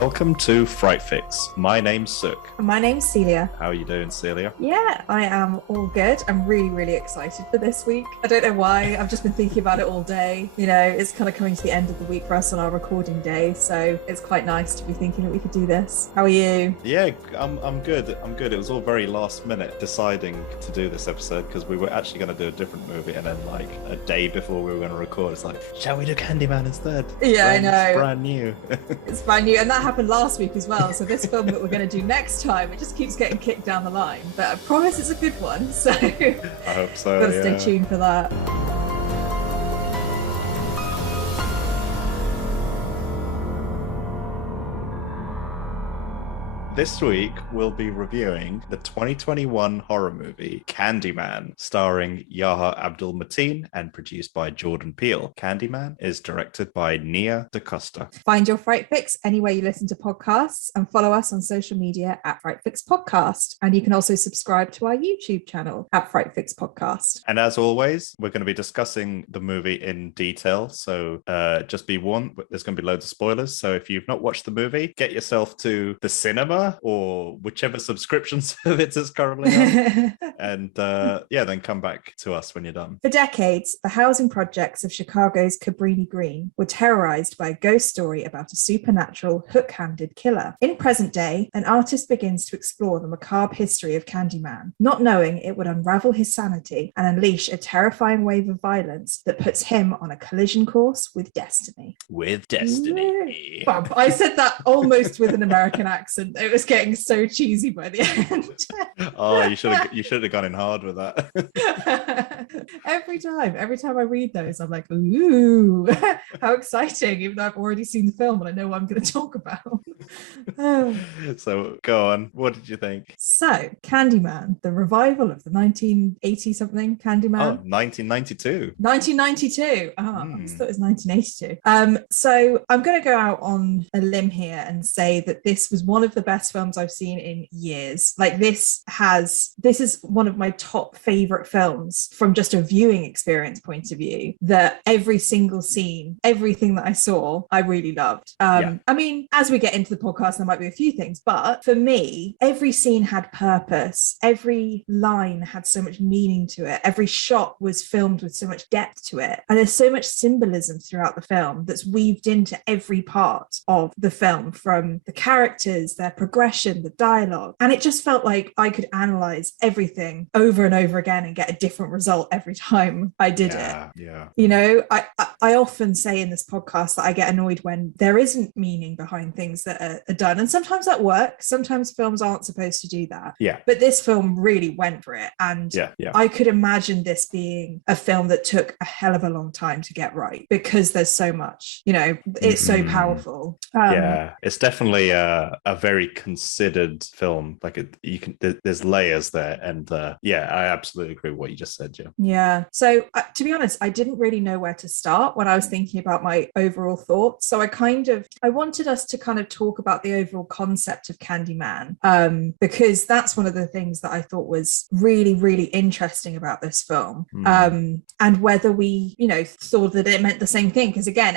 Welcome to Fright Fix. My name's Suk. My name's Celia. How are you doing, Celia? Yeah, I am all good. I'm really, really excited for this week. I don't know why. I've just been thinking about it all day. You know, it's kind of coming to the end of the week for us on our recording day, so it's quite nice to be thinking that we could do this. How are you? Yeah, I'm good. I'm good. It was all very last minute deciding to do this episode because we were actually going to do a different movie, and then like a day before we were going to record, it's like, shall we do Candyman instead? Yeah, I know. It's brand new. It's brand new, and that happened last week as well. So this film that we're going to do next time, it just keeps getting kicked down the line. But I promise it's a good one. So I hope so. Gotta stay tuned for that. This week, we'll be reviewing the 2021 horror movie Candyman, starring Yahya Abdul-Mateen and produced by Jordan Peele. Candyman is directed by Nia DaCosta. Find your Fright Fix anywhere you listen to podcasts and follow us on social media at Fright Fix Podcast. And you can also subscribe to our YouTube channel at Fright Fix Podcast. And as always, we're going to be discussing the movie in detail. So just be warned, there's going to be loads of spoilers. So if you've not watched the movie, get yourself to the cinema or whichever subscription service is currently on. And then come back to us when you're done. For decades, the housing projects of Chicago's Cabrini Green were terrorized by a ghost story about a supernatural hook-handed killer. In present day, an artist begins to explore the macabre history of Candyman, not knowing it would unravel his sanity and unleash a terrifying wave of violence that puts him on a collision course with destiny. With destiny. Bob, I said that almost with an American accent. It was getting so cheesy by the end. Oh, you should have gone in hard with that. every time I read those, I'm like, ooh, how exciting, even though I've already seen the film and I know what I'm going to talk about. So go on, what did you think? So Candyman, the revival of the 1980 something Candyman. 1992. 1992. I thought it was 1982. So I'm going to go out on a limb here and say that this was one of the best films I've seen in years. Like this is one of my top favorite films from just a viewing experience point of view, that every single scene, everything that I saw, I really loved. I mean, as we get into the podcast, there might be a few things, but for me, every scene had purpose. Every line had so much meaning to it. Every shot was filmed with so much depth to it. And there's so much symbolism throughout the film that's weaved into every part of the film, from the characters, their progression, the dialogue. And it just felt like I could analyze everything over and over again and get a different result every time I did it. Yeah. You know, I often say in this podcast that I get annoyed when there isn't meaning behind things that are done. And sometimes that works. Sometimes films aren't supposed to do that. Yeah. But this film really went for it. And I could imagine this being a film that took a hell of a long time to get right, because there's so much, you know, it's so powerful. It's definitely a very considered film. Like there's layers there. And I absolutely agree with what you just said, Jim. Yeah. So to be honest, I didn't really know where to start when I was thinking about my overall thoughts. So I wanted us to kind of talk about the overall concept of Candyman, because that's one of the things that I thought was really, really interesting about this film. And whether we, you know, thought that it meant the same thing, because again,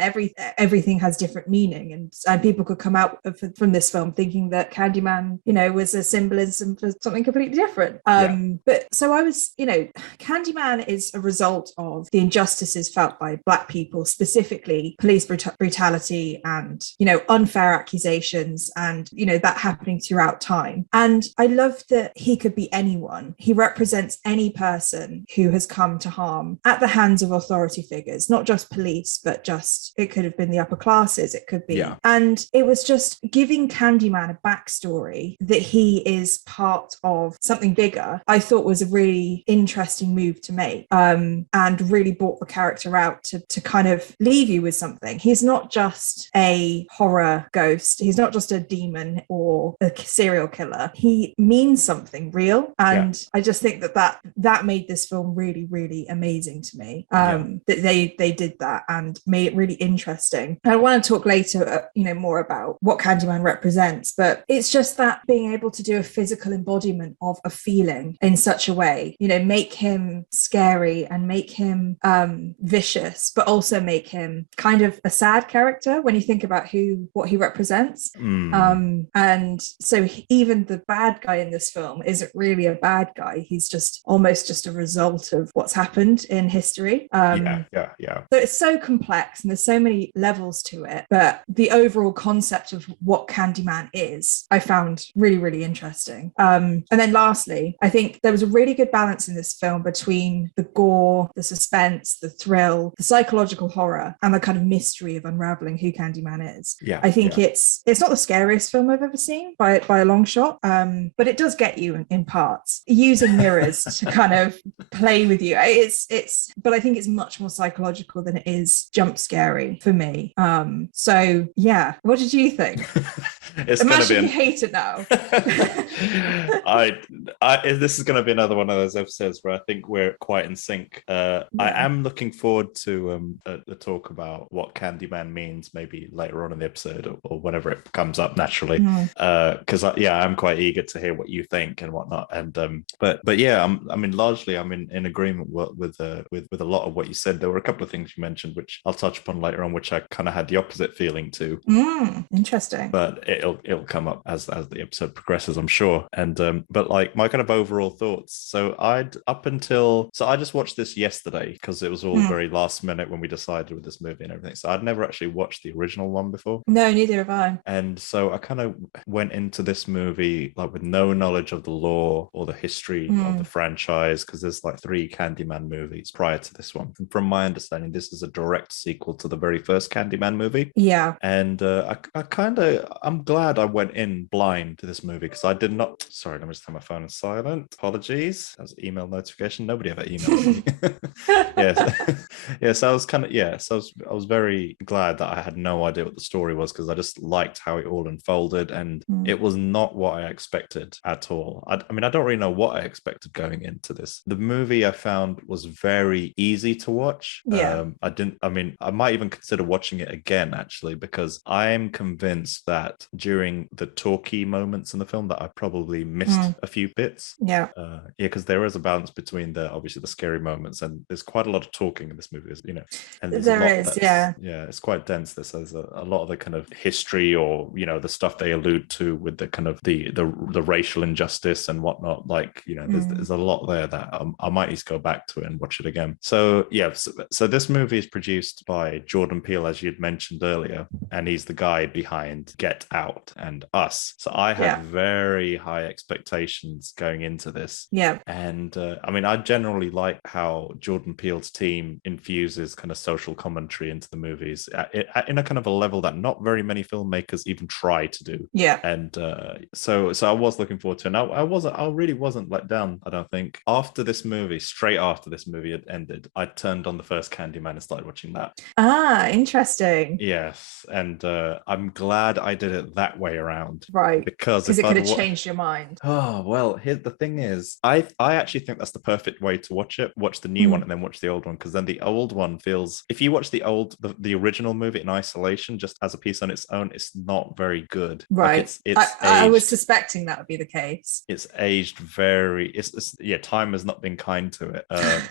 everything has different meaning, and people could come out from this film thinking that Candyman, you know, was a symbolism for something completely different. But so I was, you know, Candyman is a result of the injustices felt by Black people, specifically police brutality and, you know, unfair accusations, and, you know, that happening throughout time. And I love that he could be anyone. He represents any person who has come to harm at the hands of authority figures, not just police, but just, it could have been the upper classes, it could be. And it was just giving Candyman a backstory that he is part of something bigger. I thought was a really interesting move to make, and really brought the character out to kind of leave you with something. He's not just a horror ghost. He's not just a demon or a serial killer. He means something real. And I just think that made this film really, really amazing to me. That they did that and made it really interesting. And I want to talk later, you know, more about what Candyman represents, but it's just that being able to do a physical embodiment of a feeling in such a way, you know, make him scary and make him vicious, but also make him kind of a sad character when you think about what he represents. And so even the bad guy in this film isn't really a bad guy. He's just almost just a result of what's happened in history. Yeah. So it's so complex and there's so many levels to it, but the overall concept of what Candyman is, I found really, really interesting. And then lastly, I think there was a really good balance in this film between the gore, the suspense, the thrill, the psychological horror, and the kind of mystery of unraveling who Candyman is. I think it's not the scariest film I've ever seen by a long shot, but it does get you in parts, using mirrors to kind of play with you. But I think it's much more psychological than it is jump scary for me. So yeah, what did you think? Imagine you hate it now. This is going to be another one of those episodes where I think we're quite in sync. I am looking forward to the talk about what Candyman means maybe later on in the episode or whenever it comes up naturally. Because I'm quite eager to hear what you think and whatnot. And but yeah, largely I'm in agreement with a lot of what you said. There were a couple of things you mentioned which I'll touch upon later on, which I kind of had the opposite feeling to. Interesting. But it'll come up as the episode progresses, I'm sure. And but like my kind of overall thoughts. So I just watched this yesterday because it was all very last minute when we decided with this movie and everything. So I'd never actually watched the original one before. No, neither have I. And so I kind of went into this movie like with no knowledge of the lore or the history of the franchise, because there's like 3 Candyman movies prior to this one. And from my understanding, this is a direct sequel to the very first Candyman movie. Yeah. And I'm glad I went in blind to this movie because I did not. Sorry, let me just have my phone on silent. Apologies. That was an email notification. Nobody ever emails me. Yes. So I was very glad that I had no idea what the story was, because I just liked how it all unfolded, and it was not what I expected at all. I don't really know what I expected going into this. The movie I found was very easy to watch. I might even consider watching it again actually, because I am convinced that during the talky moments in the film that I probably missed a few bits. Because there is a balance between obviously the scary moments, and there's quite a lot of talking in this movie, and it's quite dense. There's a lot of the kind of history or the stuff they allude to with the kind of the racial injustice and whatnot. Like there's a lot there that I might need to go back to it and watch it again. So so this movie is produced by Jordan Peele, as you'd mentioned earlier, and he's the guy behind Get Out and Us. So I had very high expectations going into this. And I generally like how Jordan Peele's team infuses kind of social commentary into the movies in a kind of a level that not very many filmmakers even try to do. And so I was looking forward to it. And I really wasn't let down, I don't think. Straight after this movie had ended, I turned on the first Candyman and started watching that. Interesting. Yes. And I'm glad I did it that way around. Right. Because it could have changed your mind. Oh, well, here's the thing is, I actually think that's the perfect way to watch it. Watch the new one and then watch the old one, because then the old one feels, if you watch the original movie in isolation, just as a piece on its own, it's not very good. Right. Like I was suspecting that would be the case. It's aged time has not been kind to it.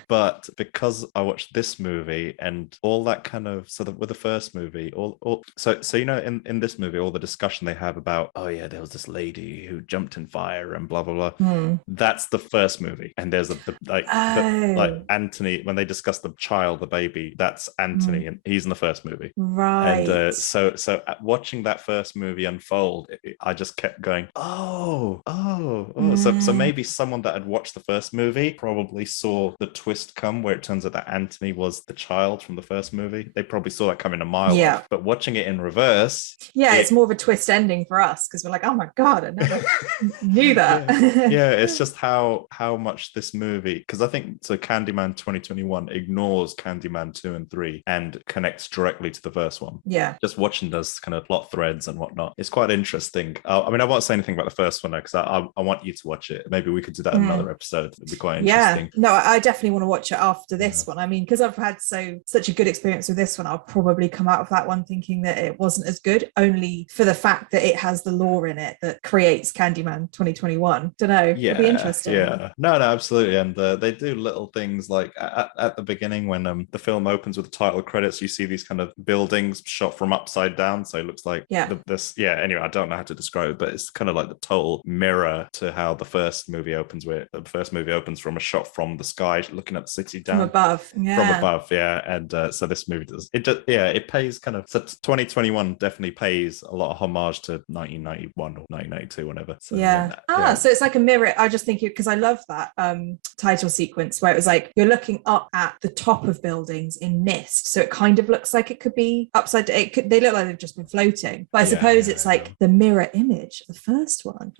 But because I watched this movie and all that kind of, with the first movie, in this movie, all the discussion they have about, there was this lady who jumped in fire and blah blah blah. That's the first movie, and there's like Anthony, when they discuss the child, the baby, that's Anthony, and he's in the first movie, right? And so watching that first movie unfold, I just kept going, so maybe someone that had watched the first movie probably saw the twist come, where it turns out that Anthony was the child from the first movie. They probably saw that coming a mile off. But watching it in reverse, it's more of a twist ending for us, because we're like, oh my god, I never knew that. It's just how much this movie, because I think Candyman 2021 ignores Candyman 2 and 3 and connects directly to the first one. Just watching those kind of plot threads and whatnot, it's quite interesting. I won't say anything about the first one because I want you to watch it. Maybe we could do that in another episode. It'd be quite Yeah, interesting. no, I definitely want to watch it after this one. I mean, because I've had such a good experience with this one, I'll probably come out of that one thinking that it wasn't as good, only for the fact that it has the lore in it that creates Candyman 2021. Don't know. Yeah, it'll be interesting. Yeah, no, absolutely. And they do little things like at the beginning when the film opens with the title credits, you see these kind of buildings shot from upside down, so it looks like anyway, I don't know how to describe it, but it's kind of like the total mirror to how the first movie opens, where the first movie opens from a shot from the sky looking at the city down from above. And so this movie it pays kind of, so 2021 definitely pays a lot of homage to 1991 or 1992, whatever. So, so it's like a mirror. I just think because I love that title sequence where it was like you're looking up at the top of buildings in mist, so it kind of looks like it could be upside down. They look like they've just been floating, but I suppose it's like the mirror image of the first one.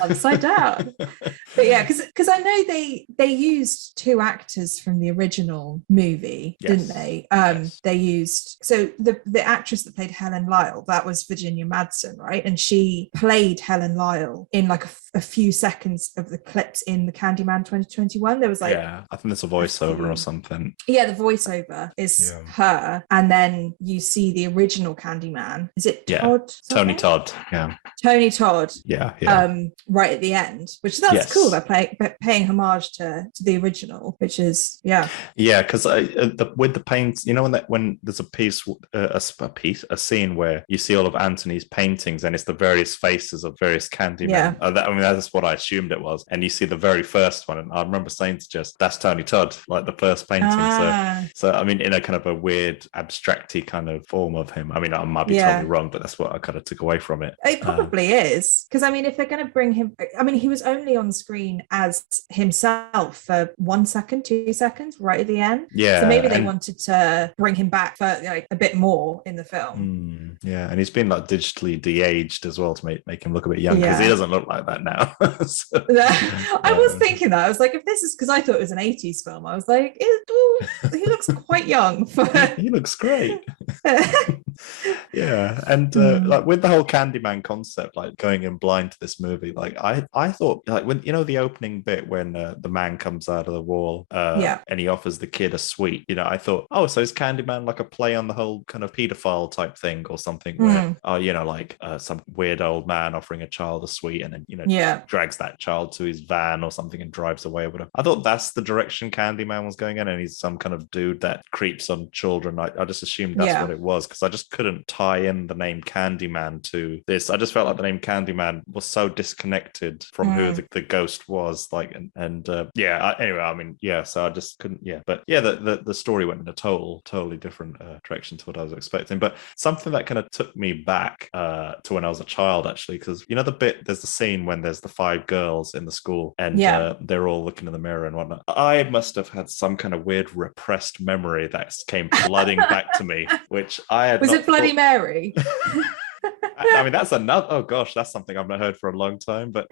Upside down. But yeah, because I know they used two actors from the original movie, didn't they? They used, so the actress that played Helen Lyle, that was Virginia Madsen, right? And she played Helen Lyle in like a few seconds of the clips in the Candyman 2021. There was like, I think there's a voiceover or something. Yeah, the voiceover is her, and then you see the original Candyman. Is it Todd? Tony Todd. Tony Todd. Right at the end, which that's cool. They're paying homage to the original, which is because with the paints, you know, when there's a scene where you see all of Anthony's paintings and it's the various faces of various Candymen. I mean, that's what I assumed it was. And you see the very first one, and I remember saying to Jess, that's Tony Todd, like the first painting. So I mean, in a kind of a weird abstracty kind of form of him. I mean, I might be totally wrong, but that's what I kind of took away from it. It probably is, because I mean, if they're going to bring him, I mean, he was only on screen as himself for 1 second, 2 seconds, right at the end. So maybe they wanted to bring him back for like a bit more in the film. And he's been like digitally de-aged as well to make him look a bit young, because he doesn't look like that now. I was thinking that. I was like, if this is, because I thought it was an 80s film, I was like, he looks quite young. He looks great. And like with the whole Candyman concept, like going in blind to this movie, like I thought, like, when you know the opening bit when the man comes out of the wall and he offers the kid a sweet, you know, I thought, oh, so is Candyman like a play on the whole kind of pedophile type thing or something, where you know, like some weird old man offering a child a sweet and then, you know, drags that child to his van or something and drives away or whatever. I thought that's the direction Candyman was going in, and he's some kind of dude that creeps on children. I just assumed that's what it was, because I just couldn't tie in the name Candyman to this. I just felt like the name Candyman was so disconnected from who the ghost was, like, anyway, I mean, so I just couldn't, but the story went in a totally different direction to what I was expecting. But something that kind of took me back to when I was a child, actually, because you know there's the scene when there's the 5 girls in the school and they're all looking in the mirror and whatnot. I must have had some kind of weird repressed memory that came flooding back to me, which I had. Was it Bloody Mary? I mean, that's another. Oh gosh, that's something I've not heard for a long time. But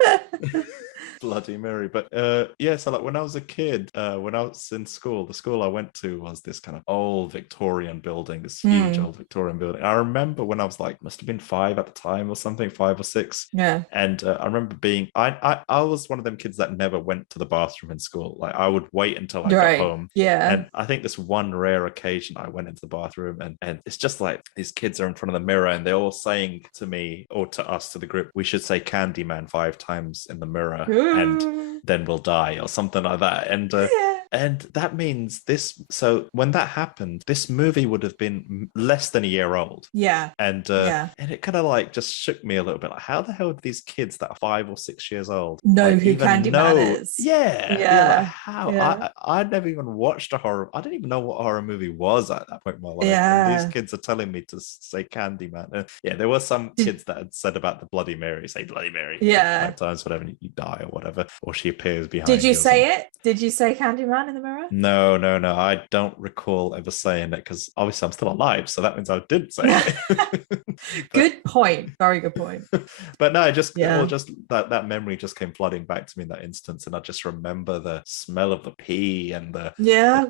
Bloody Mary. But so like when I was a kid, when I was in school, the school I went to was this kind of old Victorian building, this huge old Victorian building. I remember when I was like, must have been 5 at the time or something, 5 or 6. And I remember being, I was one of them kids that never went to the bathroom in school. Like I would wait until I got home. And I think this one rare occasion I went into the bathroom and it's just like these kids are in front of the mirror and they're all saying to me or to us, to the group, we should say Candyman 5 times in the mirror. And then we'll die or something like that. And that means this. So when that happened, this movie would have been less than a year old. And it kind of like just shook me a little bit. Like, how the hell do these kids that are 5 or 6 years old know who Candyman is? Like, how? I'd never even watched a horror. I didn't even know what a horror movie was at that point in my life. And these kids are telling me to say Candyman. There were some kids that had said about the Bloody Mary, say Bloody Mary. 5 times, whatever, and you die or whatever, or she appears behind. Did you say it? Did you say Candyman? Candyman in the mirror? No. I don't recall ever saying it because obviously I'm still alive, so that means I did say it. Good point. Very good point. But no, just that memory just came flooding back to me in that instance, and I just remember the smell of the pee and the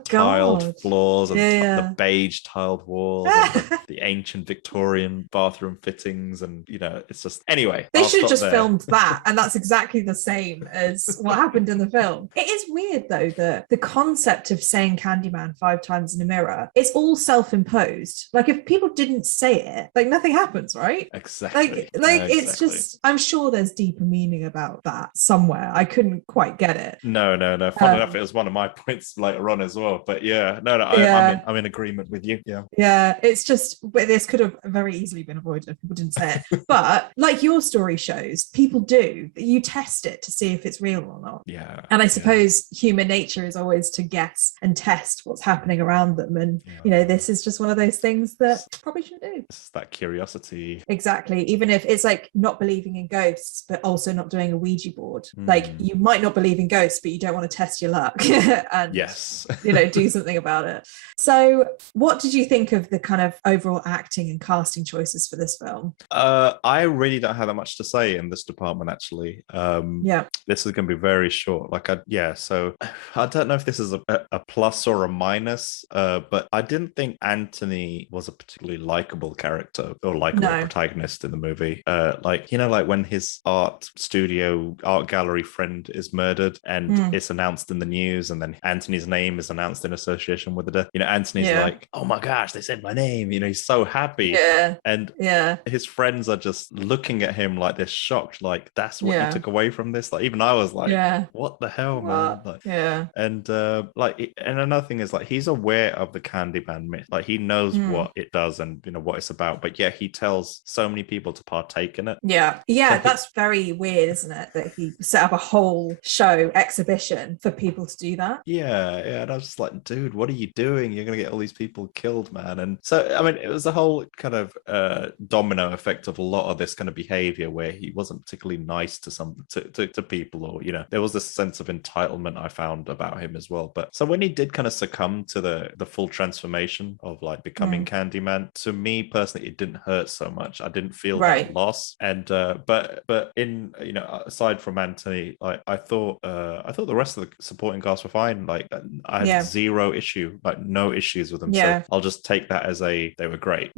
tiled floors and the beige tiled walls, and the ancient Victorian bathroom fittings, and it's just anyway. They should have just filmed that, and that's exactly the same as what happened in the film. It is weird though that the concept of saying Candyman 5 times in a mirror, it's all self-imposed. Like if people didn't say it, like nothing happens, right? Exactly. Like it's just, I'm sure there's deeper meaning about that somewhere. I couldn't quite get it. No. Fun enough, it was one of my points later on as well. But I'm in agreement with you. Yeah. It's just, this could have very easily been avoided if people didn't say it. But like your story shows, people do. You test it to see if it's real or not. Yeah. And I suppose human nature is always to guess and test what's happening around them. And this is just one of those things that probably shouldn't do. It's that curiosity. Exactly. Even if it's like not believing in ghosts, but also not doing a Ouija board. Like you might not believe in ghosts, but you don't want to test your luck and do something about it. So what did you think of the kind of overall acting and casting choices for this film? I really don't have that much to say in this department, actually. This is going to be very short. So I don't know if this is a plus or a minus, but I didn't think Anthony was a particularly likable character or likable protagonist in the movie. Like when his art gallery friend is murdered and it's announced in the news, and then Anthony's name is announced in association with the death. Anthony's like, oh my gosh, they said my name. He's so happy. And his friends are just looking at him like they're shocked, like that's what you took away from this. Like even I was like, what the hell, man? And another thing is like he's aware of the Candyman myth. Like he knows what it does and what it's about, but he tells so many people to partake in it. That's very weird, isn't it, that he set up a whole show exhibition for people to do that. And I was just like, dude, what are you doing? You're gonna get all these people killed, man. And so I mean it was a whole kind of domino effect of a lot of this kind of behavior where he wasn't particularly nice to people, or there was this sense of entitlement I found about him as well. But so when he did kind of succumb to the full transformation of like becoming Candyman, to me personally it didn't hurt so much. I didn't feel that loss. And but in aside from Anthony, like I thought the rest of the supporting cast were fine. Like I had zero issue, like no issues with them. So I'll just take that as they were great.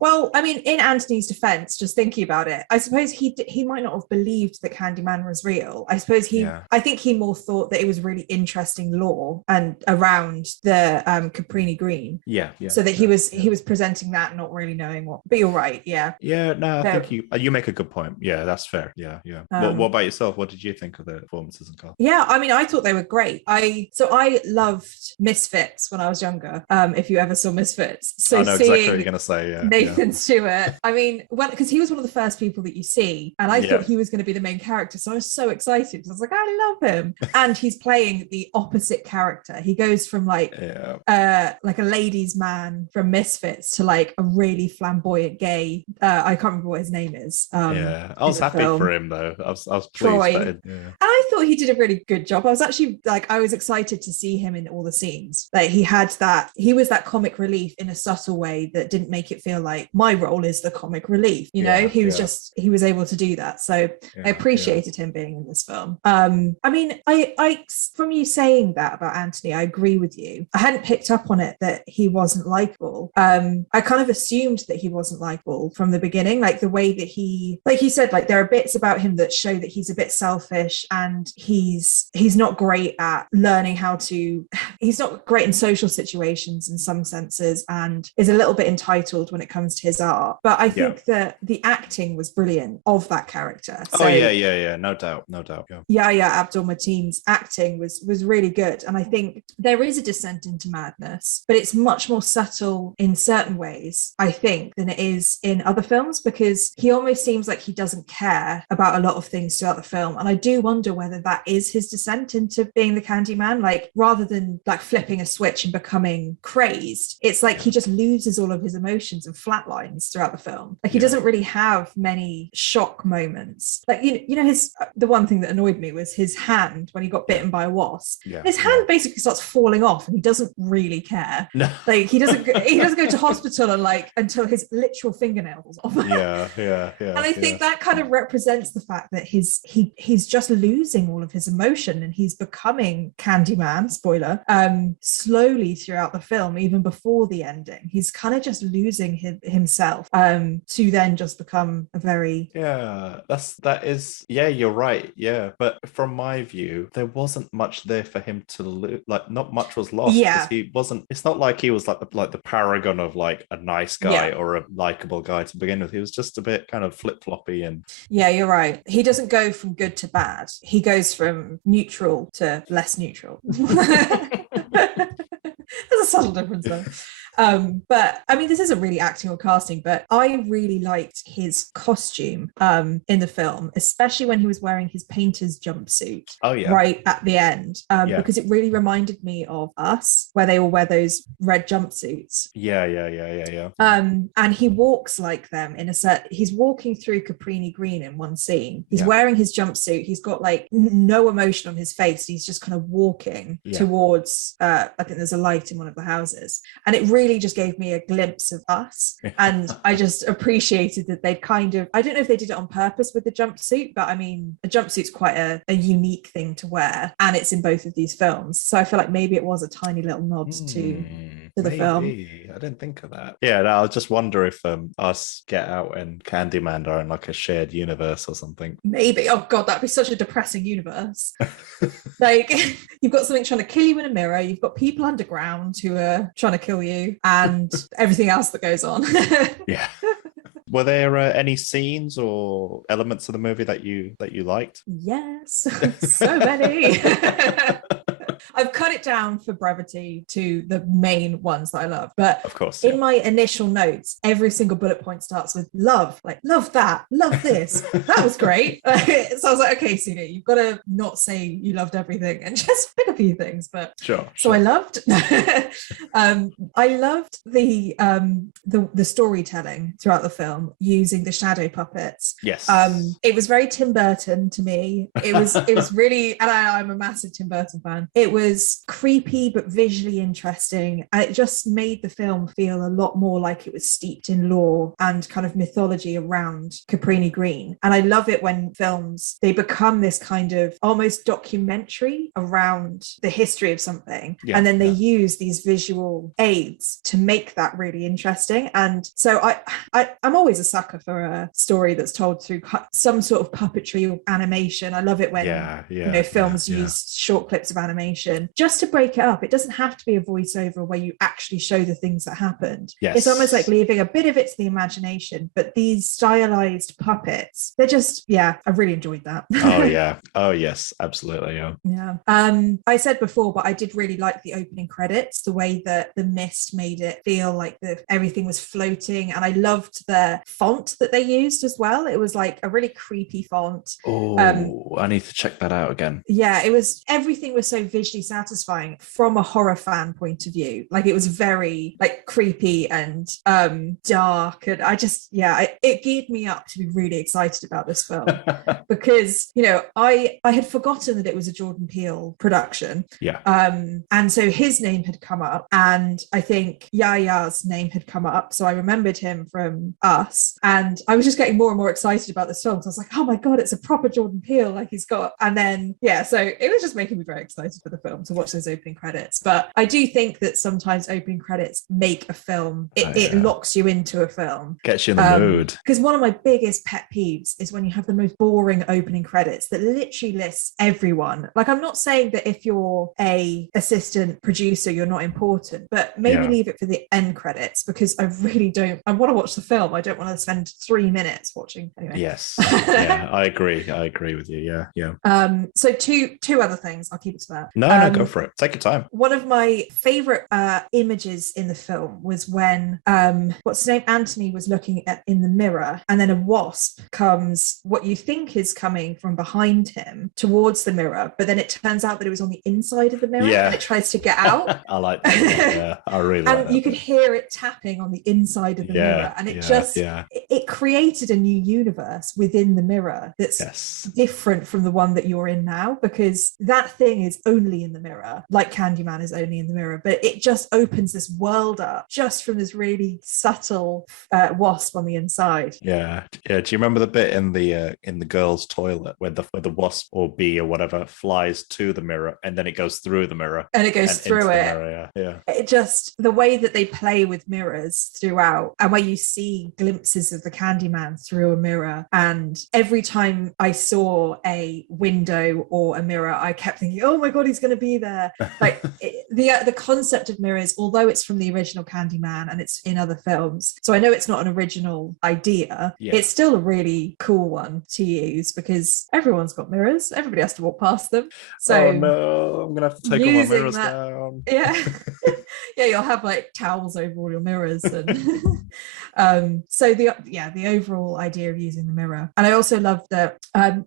Well, I mean, in Anthony's defense, just thinking about it, I suppose he might not have believed that Candyman was real. I suppose I think he more thought that it was really interesting lore and around the Caprini Green. So that he was presenting that, not really knowing what. But you're right. I think you make a good point. That's fair. What about yourself? What did you think of the performances and cast? I mean, I thought they were great. I loved Misfits when I was younger. If you ever saw Misfits, so I know exactly what you're gonna say. Nathan Stewart. I mean, because he was one of the first people that you see, and I thought he was going to be the main character, so I was so excited because I was like, I love him. And he's playing the opposite character. He goes from like a ladies' man from Misfits to like a really flamboyant gay. I can't remember what his name is. I was happy for him though. I was pleased. Troy. And I thought he did a really good job. I was actually I was excited to see him in all the scenes. Like he was that comic relief in a subtle way that didn't make it feel like my role is the comic relief. He was able to do that. So I appreciated him being in this film. I mean, I from you saying that about Anthony, I agree with you. I hadn't picked up on it that he wasn't likable. I kind of assumed that he wasn't likable from the beginning, like the way that he, like you said, like there are bits about him that show that he's a bit selfish and he's not great at learning he's not great in social situations in some senses and is a little bit entitled when it comes to his art. But I think that the acting was brilliant of that character. So, no doubt. Yahya Abdul-Mateen's acting was really good. And I think there is a descent into madness, but it's much more subtle in certain ways, I think, than it is in other films, because he almost seems like he doesn't care about a lot of things throughout the film. And I do wonder whether whether that is his descent into being the Candyman. Like, rather than like flipping a switch and becoming crazed, it's like he just loses all of his emotions and flatlines throughout the film. Like, he doesn't really have many shock moments. Like, you know, the one thing that annoyed me was his hand when he got bitten by a wasp. His hand basically starts falling off, and he doesn't really care. No. Like, he doesn't go to hospital and like until his literal fingernails off. And I think that kind of represents the fact that he's just losing all of his emotion, and he's becoming Candyman, spoiler, slowly throughout the film, even before the ending. He's kind of just losing himself to then just become a very you're right. But from my view, there wasn't much there for him to lose. Like, not much was lost, because he wasn't, it's not like he was like the paragon of like a nice guy or a likable guy to begin with. He was just a bit kind of flip-floppy. And you're right, he doesn't go from good to bad, he goes from neutral to less neutral. There's a subtle difference there. But I mean, this isn't really acting or casting, but I really liked his costume in the film, especially when he was wearing his painter's jumpsuit right at the end, because it really reminded me of Us, where they all wear those red jumpsuits. And he walks like them in a set. He's walking through Caprini Green in one scene. He's wearing his jumpsuit. He's got like no emotion on his face. He's just kind of walking towards, I think there's a light in one of the houses. And it really just gave me a glimpse of Us. And I just appreciated that they'd kind of, I don't know if they did it on purpose with the jumpsuit, but I mean, a jumpsuit's quite a unique thing to wear. And it's in both of these films. So I feel like maybe it was a tiny little nod to the film. I didn't think of that. I just wonder if Us, Get Out, and Candyman are in like a shared universe or something. Maybe. Oh God, that'd be such a depressing universe. Like, you've got something trying to kill you in a mirror, you've got people underground who are trying to kill you, and everything else that goes on. Were there any scenes or elements of the movie that you liked? Yes, so many. I've cut it down for brevity to the main ones that I love. But of course, in my initial notes, every single bullet point starts with love. Like, love that, love this. That was great. So I was like, okay, Sina, you've got to not say you loved everything and just pick a few things. But sure. I loved I loved the storytelling throughout the film using the shadow puppets. Yes. It was very Tim Burton to me. It was really, and I'm a massive Tim Burton fan. It was creepy but visually interesting, and it just made the film feel a lot more like it was steeped in lore and kind of mythology around Caprini Green. And I love it when films, they become this kind of almost documentary around the history of something, and then they use these visual aids to make that really interesting. And so I'm always a sucker for a story that's told through some sort of puppetry or animation. I love it when films use short clips of animation just to break it up. It doesn't have to be a voiceover where you actually show the things that happened. It's almost like leaving a bit of it to the imagination. But these stylized puppets, they're just, I really enjoyed that. Oh yes, absolutely. I said before, but I did really like the opening credits, the way that the mist made it feel like everything was floating. And I loved the font that they used as well. It was like a really creepy font. I need to check that out again. Everything was so visually satisfying from a horror fan point of view. Like, it was very like creepy and dark, and I just it geared me up to be really excited about this film. Because I had forgotten that it was a Jordan Peele production, and so his name had come up, and I think Yahya's name had come up, so I remembered him from Us, and I was just getting more and more excited about this film. So I was like, oh my god, it's a proper Jordan Peele, like he's got. And then so it was just making me very excited for the film to watch those opening credits. But I do think that sometimes opening credits make a film, it locks you into a film, gets you in the mood. Because one of my biggest pet peeves is when you have the most boring opening credits that literally lists everyone. Like, I'm not saying that if you're a assistant producer you're not important, but maybe leave it for the end credits, because I really don't, I want to watch the film, I don't want to spend 3 minutes watching anyway. Yes. I agree with you. So two other things, I'll keep it to that. No, No, go for it. Take your time. One of my favorite images in the film was when what's his name, Anthony, was looking in the mirror, and then a wasp comes, what you think is coming from behind him towards the mirror, but then it turns out that it was on the inside of the mirror, and it tries to get out. I like that. Yeah, I really like that. And you could hear it tapping on the inside of the mirror, and it it created a new universe within the mirror that's different from the one that you're in now, because that thing is only in the mirror, like Candyman is only in the mirror, but it just opens this world up just from this really subtle wasp on the inside. Yeah. Do you remember the bit in the girls' toilet where the wasp or bee or whatever flies to the mirror and then it goes through the mirror and it goes through it? Mirror, yeah. It just, the way that they play with mirrors throughout, and where you see glimpses of the Candyman through a mirror, and every time I saw a window or a mirror, I kept thinking, oh my god, he's going to be there. Like the concept of mirrors, although it's from the original Candyman and it's in other films, so I know it's not an original idea, it's still a really cool one to use, because everyone's got mirrors, everybody has to walk past them. So oh no, I'm gonna have to take all my mirrors down. Yeah. Yeah, you'll have like towels over all your mirrors, and so the overall idea of using the mirror. And I also love that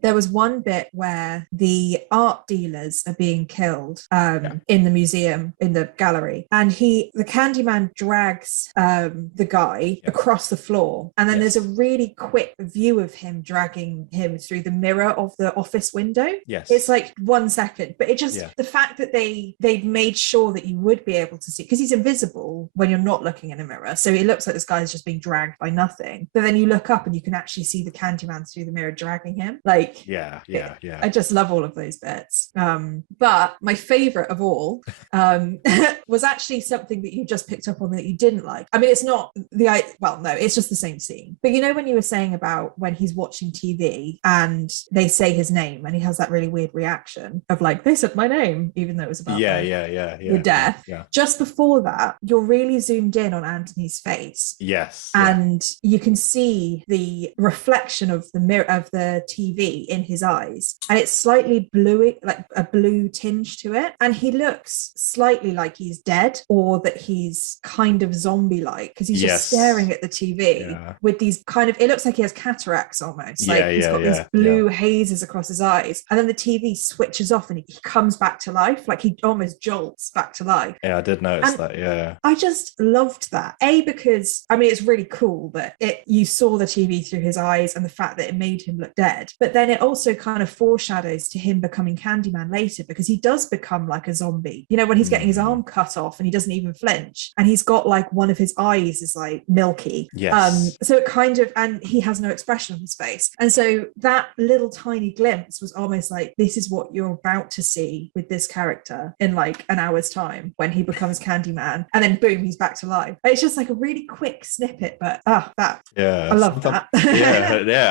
there was one bit where the art dealers are being killed in the museum, in the gallery, and the Candyman drags the guy across the floor, and then there's a really quick view of him dragging him through the mirror of the office window. It's like 1 second, but it just the fact that they've made sure that you would be able to see, because he's invisible when you're not looking in a mirror, so it looks like this guy's just being dragged by nothing, but then you look up and you can actually see the Candyman through the mirror dragging him. Like I just love all of those bits. But my favorite of all was actually something that you just picked up on that you didn't like. I mean, it's not it's just the same scene, but you know when you were saying about when he's watching TV and they say his name and he has that really weird reaction of like, they said my name, even though it was about the death. Just before that, you're really zoomed in on Anthony's face. And you can see the reflection of the mirror of the TV in his eyes, and it's slightly bluey, like a blue tinge to it, and he looks slightly like he's dead, or that he's kind of zombie-like, because he's just staring at the TV with these kind of, it looks like he has cataracts almost, like he's got these blue hazes across his eyes, and then the TV switches off and he comes back to life, like he almost jolts back to life. I did notice that. I just loved that, because I mean, it's really cool that you saw the TV through his eyes and the fact that it made him look dead, but then it also kind of foreshadows to him becoming Candyman later, because he does become like a zombie, you know, when he's getting his arm cut off and he doesn't even flinch, and he's got like one of his eyes is like milky, so it kind of, and he has no expression on his face, and so that little tiny glimpse was almost like, this is what you're about to see with this character in like an hour's time when he becomes Candyman, and then boom, he's back to life. It's just like a really quick snippet, but I love that.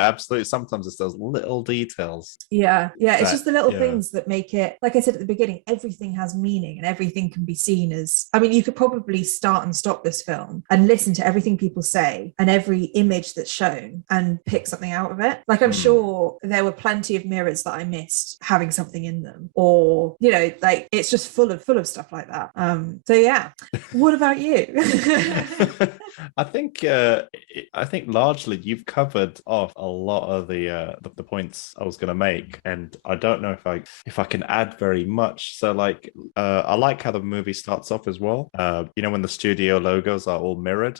Absolutely. Sometimes it's those little details. It's just the little things that make it, like I said at the beginning, everything has meaning and everything can be seen as, I mean, you could probably start and stop this film and listen to everything people say and every image that's shown and pick something out of it. Like I'm sure there were plenty of mirrors that I missed having something in them, or you know, like it's just full of stuff like that. What about you? I think largely you've covered off a lot of the points I was going to make, and I don't know if I can add very much. So like I like how the movie starts off as well. You know, when the studio logos are all mirrored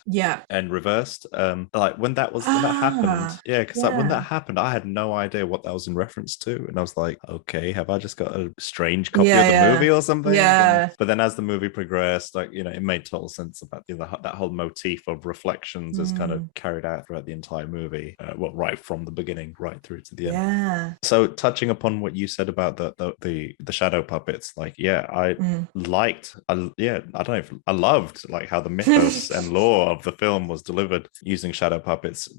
and reversed, like when that happened, because like when that happened, I had no idea what that was in reference to, and I was like, okay, have I just got a strange copy of the movie or something? But then as the movie progressed, like, you know, it made total sense about that whole motif of reflections is kind of carried out throughout the entire movie, right from the beginning right through to the end. So touching upon what you said about the shadow puppets, like I loved like how the mythos and lore of the film was delivered using shadow puppets.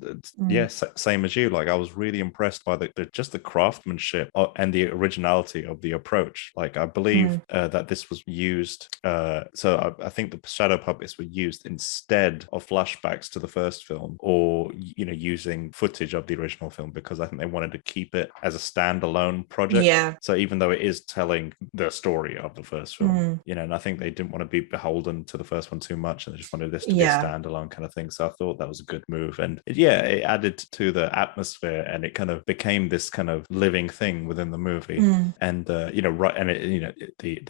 Same as you, like I was really impressed by the craftsmanship and the originality of the approach. Like I believe that this was used, so also, I think the shadow puppets were used instead of flashbacks to the first film, or using footage of the original film, because I think they wanted to keep it as a standalone project. Yeah. So even though it is telling the story of the first film, and I think they didn't want to be beholden to the first one too much, and they just wanted this to be a standalone kind of thing. So I thought that was a good move, and it added to the atmosphere, and it kind of became this kind of living thing within the movie. And the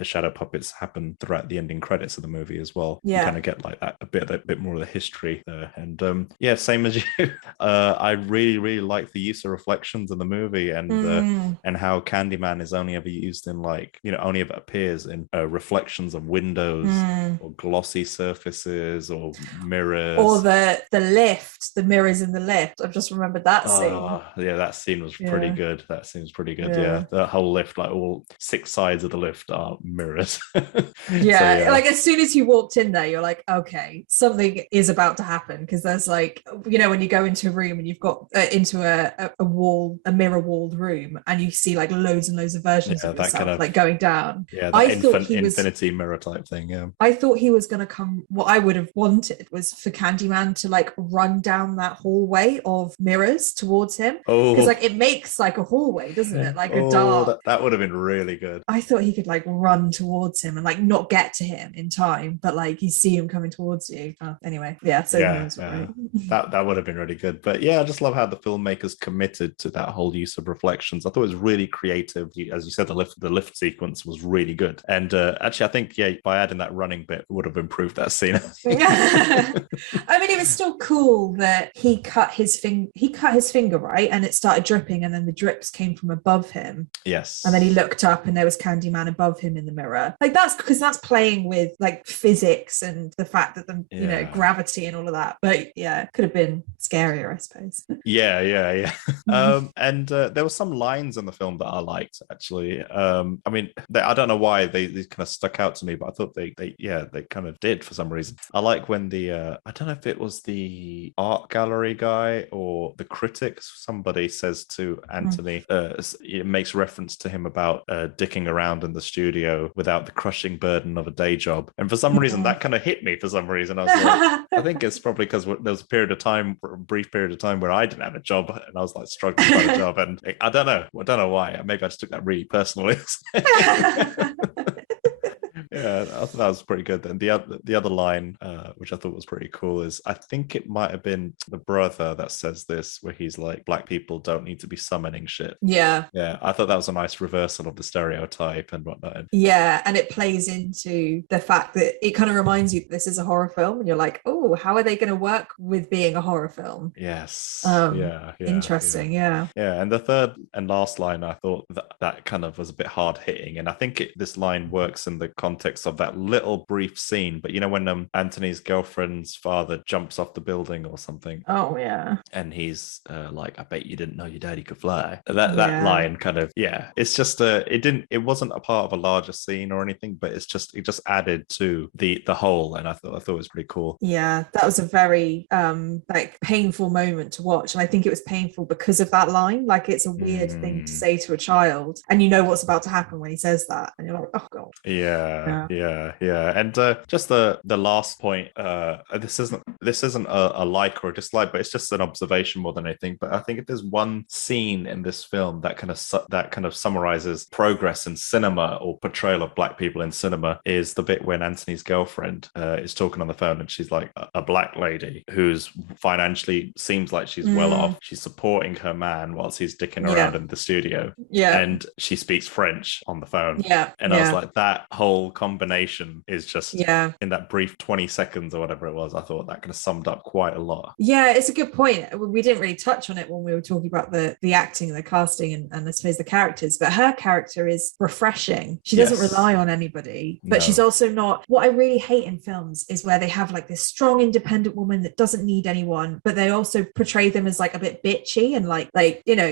shadow puppets happen throughout the ending credits of the movie as well. You kind of get like that a bit more of the history there. And same as you. I really like the use of reflections in the movie, and how Candyman is only ever used in only ever appears in reflections of windows or glossy surfaces or mirrors, or the lift, the mirrors in the lift. I've just remembered that scene. Yeah, that scene was pretty good. That seems pretty good. Yeah, the whole lift, like all 6 sides of the lift are mirrors. Like as soon as you walked in there, you're like, okay, something is about to happen, because there's when you go into a room and you've got into a mirror walled room, and you see like loads and loads of versions of yourself kind of, like going down. I thought he was infinity mirror type thing. Yeah, I thought he was going to come. What I would have wanted was for Candyman to like run down that hallway of mirrors towards him, because like it makes like a hallway, doesn't it? Like a dark. That would have been really good. I thought he could like run towards him and like not get to him in time, but like you see him coming towards you. Anyway, that would have been really good. But I just love how the filmmakers committed to that whole use of reflections. I thought it was really creative. As you said, the lift sequence was really good. And actually, I think by adding that running bit would have improved that scene. I mean, it was still cool that he cut his finger, right, and it started dripping, and then the drips came from above him. Yes. And then he looked up, and there was Candyman above him in the mirror. Like that's because that's playing with like physics and the fact that gravity and all of that. But could have been scarier, I suppose. And there were some lines in the film that I liked, actually. I mean, I don't know why they kind of stuck out to me, but I thought they kind of did for some reason. I like when I don't know if it was the art gallery guy or the critics, somebody says to Anthony, it makes reference to him about dicking around in the studio without the crushing burden of a day job. And for some reason, that kind of hit me for some reason. I was like, I think it's probably because there was a brief period of time where I didn't have a job, and I was like struggling to find a job. And I don't know why. Maybe I just took that really personally. I thought that was pretty good. And the other line, which I thought was pretty cool, is I think it might have been the brother that says this, where he's like, "Black people don't need to be summoning shit." Yeah, I thought that was a nice reversal of the stereotype and whatnot. Yeah, and it plays into the fact that it kind of reminds you that this is a horror film, and you're like, oh, how are they going to work with being a horror film? Yes. Interesting. Yeah. And the third and last line, I thought that kind of was a bit hard hitting, and I think this line works in the context of that little brief scene. But when Anthony's girlfriend's father jumps off the building or something, and he's like, "I bet you didn't know your daddy could fly." That line kind of it's just it wasn't a part of a larger scene or anything, but it just added to the whole, and I thought it was pretty cool. Yeah, that was a very like painful moment to watch, and I think it was painful because of that line. Like it's a weird thing to say to a child, and you know what's about to happen when he says that, and you're like, oh god. And just the last point, this isn't a like or a dislike, but it's just an observation more than anything. But I think if there's one scene in this film that kind of summarizes progress in cinema or portrayal of Black people in cinema, is the bit when Anthony's girlfriend is talking on the phone, and she's like a Black lady who's financially seems like she's well off. She's supporting her man whilst he's dicking around in the studio, and she speaks French on the phone, and I was like, that whole combination is just in that brief 20 seconds or whatever it was, I thought that kind of summed up quite a lot. It's a good point. We didn't really touch on it when we were talking about the acting and the casting and I suppose the characters, but her character is refreshing. She doesn't rely on anybody, but she's also not. What I really hate in films is where they have like this strong independent woman that doesn't need anyone, but they also portray them as like a bit bitchy and like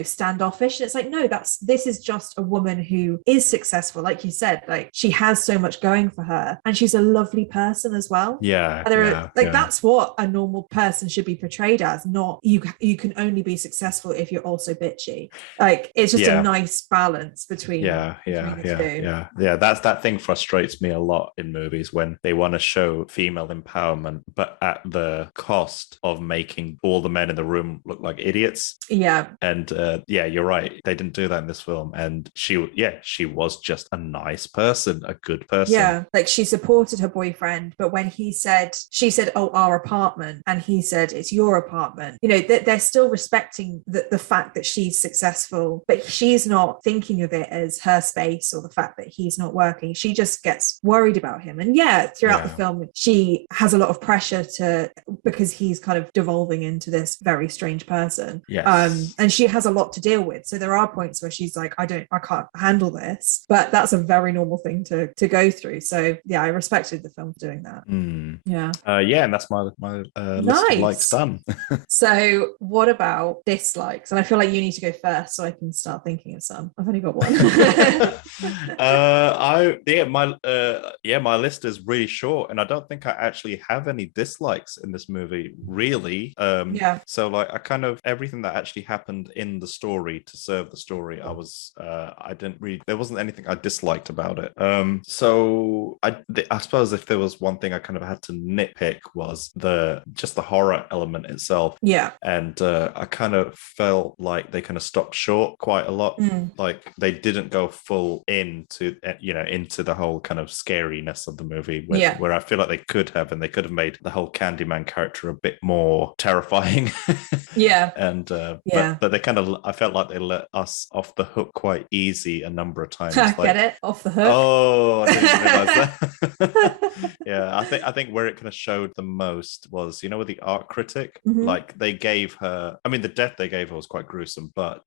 standoffish. And it's like, no, this is just a woman who is successful. Like you said, like she has so much much going for her, and she's a lovely person as well. Yeah, and yeah, yeah. that's what a normal person should be portrayed as, not you can only be successful if you're also bitchy. Like, it's just a nice balance between the two. That thing frustrates me a lot in movies when they want to show female empowerment but at the cost of making all the men in the room look like idiots. And you're right, they didn't do that in this film. And she was just a nice person, a good person. Like, she supported her boyfriend, but when she said, oh, our apartment, and he said, it's your apartment, you know, they're still respecting the fact that she's successful, but she's not thinking of it as her space or the fact that he's not working. She just gets worried about him. And throughout the film, she has a lot of pressure because he's kind of devolving into this very strange person. And she has a lot to deal with. So there are points where she's like, I can't handle this, but that's a very normal thing to go through. So I respected the film for doing that. And that's my list of likes done. So what about dislikes? And I feel like you need to go first so I can start thinking of some. I've only got one. My list is really short, and I don't think I actually have any dislikes in this movie, really. So like, I kind of, everything that actually happened in the story to serve the story, there wasn't anything I disliked about it. So I suppose if there was one thing I kind of had to nitpick was the horror element itself. And I kind of felt like they kind of stopped short quite a lot. Like, they didn't go full into the whole kind of scariness of the movie where I feel like they could have, and they could have made the whole Candyman character a bit more terrifying. But they kind of, I felt like they let us off the hook quite easy a number of times. Get it? Off the hook. Oh, I didn't realize that. I think where it kind of showed the most was, with the art critic, like, they gave her, I mean, the death they gave her was quite gruesome, but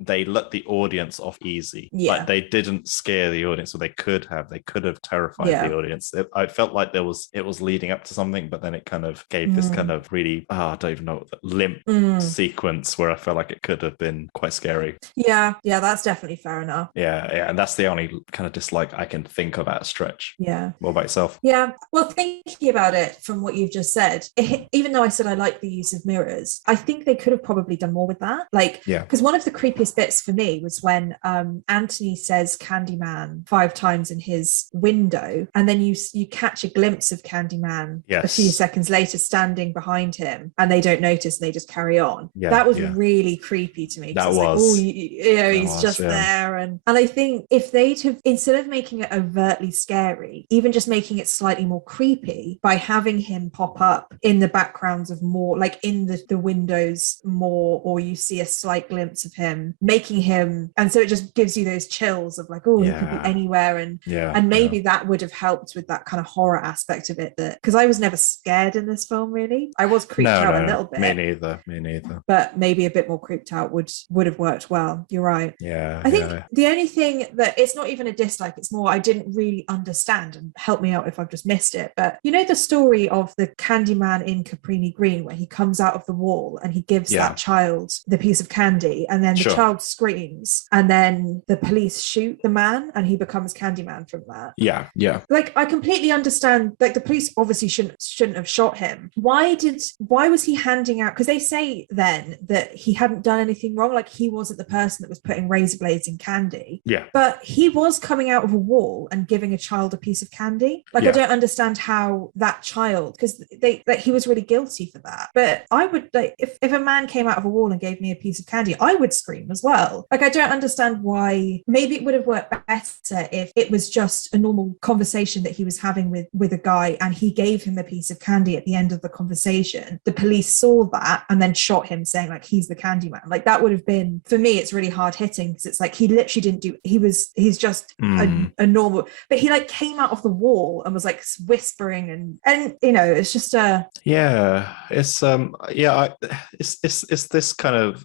they let the audience off easy. Like, they didn't scare the audience, so they could have terrified the audience. I felt like it was leading up to something, but then it kind of gave this kind of really, I don't even know, limp sequence where I felt like it could have been quite scary. That's definitely fair enough. And that's the only kind of dislike I can think of at a stretch. What about yourself? Well, thinking about it from what you've just said, even though I said I like the use of mirrors, I think they could have probably done more with that. Like, because one of the creepiest bits for me was when Anthony says Candyman 5 times in his window, and then you catch a glimpse of Candyman a few seconds later standing behind him, and they don't notice and they just carry on. That was really creepy to me. That was like, oh, he's just there. And I think if they'd have, instead of making it overtly scary, even just making it slightly more creepy by having him pop up in the backgrounds of more, like in the windows more, or you see a slight glimpse of him, making him, and so it just gives you those chills of like, oh, he could be anywhere. And maybe that would have helped with that kind of horror aspect of it, that because I was never scared in this film, really. I was creeped out a little bit. Me neither. But maybe a bit more creeped out would have worked well. You're right. I think the only thing that, it's not even a dislike, it's more I didn't really understand, and help me out if I've just missed it, but the story of the Candyman in Caprini Green, where he comes out of the wall and he gives that child the piece of candy, and then the child screams, and then the police shoot the man and he becomes Candyman from that. Like, I completely understand, like, the police obviously shouldn't have shot him. Why was he handing out, because they say then that he hadn't done anything wrong, like he wasn't the person that was putting razor blades in candy, but he was coming out of a wall and giving a child a piece of candy. Like, I don't understand how that child, because he was really guilty for that. But I would, like, if a man came out of a wall and gave me a piece of candy, I would scream as well. Like, I don't understand why. Maybe it would have worked better if it was just a normal conversation that he was having with a guy, and he gave him a piece of candy at the end of the conversation. The police saw that and then shot him, saying like, he's the Candyman. Like, that would have been, for me, it's really hard hitting, because it's like, he literally didn't do, he's just a normal, but he like came out of the wall and was like whispering and it's just it's this kind of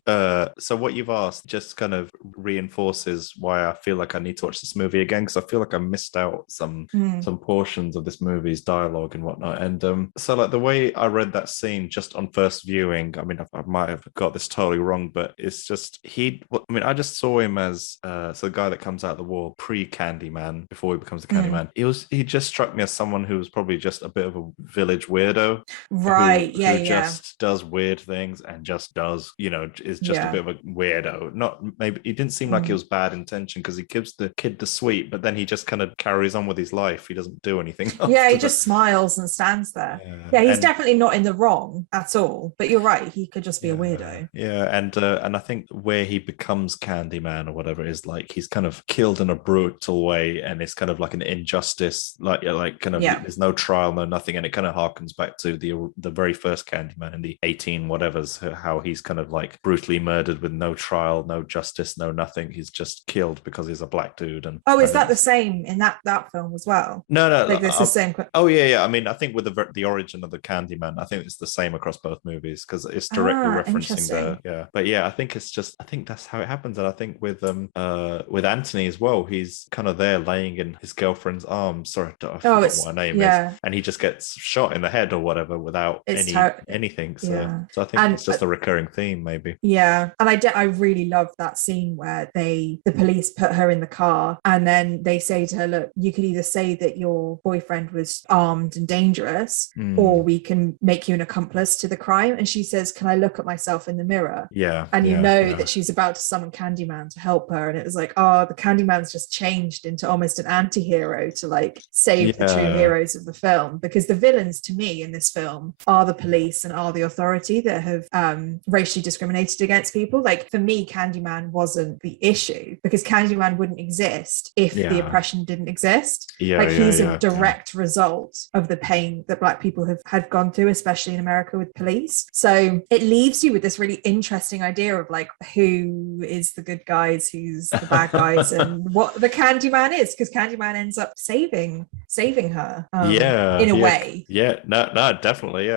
so what you've asked just kind of reinforces why I feel like I need to watch this movie again, again because I feel like I missed out some portions of this movie's dialogue and whatnot. And so like the way I read that scene just on first viewing, I mean, I might have got this totally wrong, but it's just I just saw him as so the guy that comes out of the wall pre-Candyman, before he becomes a Candyman. He just struck me as someone who was probably just a bit of a village weirdo, right? Who just does weird things and just does, is just a bit of a weirdo. Not maybe he didn't seem like it was bad intention because he gives the kid the sweet, but then he just kind of carries on with his life. He doesn't do anything. Yeah, he just smiles and stands there. Yeah, he's definitely not in the wrong at all. But you're right, he could just be a weirdo. Yeah, and I think where he becomes Candyman or whatever it is, like he's kind of killed in a brutal way, and it's kind of like an injustice, like there's no trial, no nothing, and it kind of harkens back to the very first Candyman in the 18 whatevers, how he's kind of like brutally murdered with no trial, no justice, no nothing. He's just killed because he's a black dude. And is that the same in that film as well? No, like it's the same. Oh yeah. I mean, I think with the origin of the Candyman, I think it's the same across both movies because it's directly referencing but yeah, I think that's how it happens. And I think with Anthony as well, he's kind of there laying in his girlfriend's arms. Sorry, I forgot what her name is, and he just gets shot in the head or whatever without anything. So I think it's just a recurring theme, maybe. Yeah, and I really love that scene where the police put her in the car, and then they say to her, "Look, you could either say that your boyfriend was armed and dangerous, or we can make you an accomplice to the crime." And she says, "Can I look at myself in the mirror?" Yeah, and you know that she's about to summon Candyman to help her, and it was like, the Candyman's just changed into almost an anti-hero to like save the true heroes of the film, because the villains to me in this film are the police and are the authority that have racially discriminated against people. Like for me, Candyman wasn't the issue, because Candyman wouldn't exist if the oppression didn't exist. He's a direct result of the pain that Black people had gone through, especially in America with police. So it leaves you with this really interesting idea of like who is the good guys, who's the bad guys, and what the Candyman is, because Candyman ends up saving her in a way. No, definitely.